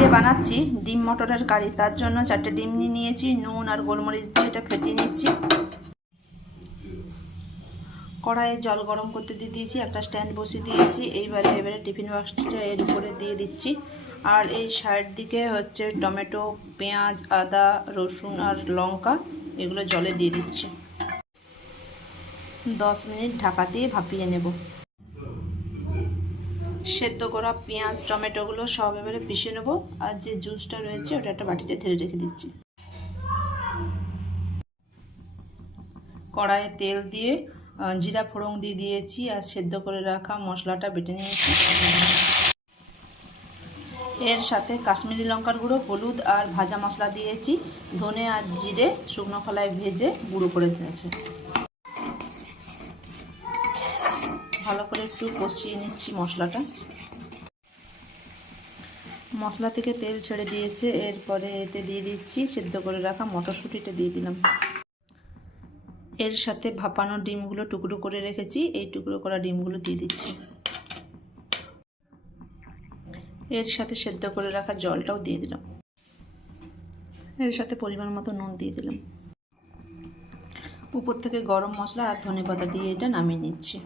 আজকে বানাচ্ছি ডিম মটরের কারি। তার জন্য 4টে ডিম নিয়ে নিয়েছি, নুন আর গোলমরিচ দিয়ে এটা ফেটিয়ে নিচ্ছি। কড়াইয়ে জল গরম করতে দিয়ে দিয়েছি, একটা স্ট্যান্ড বসিয়ে দিয়েছি। এবারে টিফিন বক্সটা এর উপরে দিয়ে দিচ্ছি। আর এই সাইড দিকে হচ্ছে টমেটো, পেঁয়াজ, আদা, রসুন আর লঙ্কা এগুলো জলে দিয়ে দিচ্ছি। 10 মিনিট ঢাকা দিয়ে ভাপিয়ে নেব। সেদ্ধ করা পেঁয়াজ টমেটোগুলো সব এবারে পিষে নেব। আর যে জুসটা রয়েছে ওটা একটা বাটিতে ঢেলে রেখে দিচ্ছি। কড়াইয়ে তেল দিয়ে জিরা ফোড়ন দিয়ে দিয়েছি আর সেদ্ধ করে রাখা মশলাটা বেটে নিয়েছি। এর সাথে কাশ্মীরি লঙ্কার গুঁড়ো, হলুদ আর ভাজা মশলা দিয়েছি। ধনে আর জিরে শুকনো খোলায় ভেজে গুঁড়ো করে দিয়েছি। ভালো করে একটু কষিয়ে নিচ্ছি মশলাটা। মশলা থেকে তেল ছেড়ে দিয়েছে। এরপরে এতে দিয়ে দিচ্ছি সেদ্ধ করে রাখা মটরশুঁটিটা দিয়ে দিলাম। এর সাথে ভাপানো ডিমগুলো টুকরো করে রেখেছি, এই টুকরো করা ডিমগুলো দিয়ে দিচ্ছি। এর সাথে সেদ্ধ করে রাখা জলটাও দিয়ে দিলাম। এর সাথে পরিমাণ মতো নুন দিয়ে দিলাম। উপর থেকে গরম মশলা আর ধনেপাতা দিয়ে এটা নামিয়ে নিচ্ছি।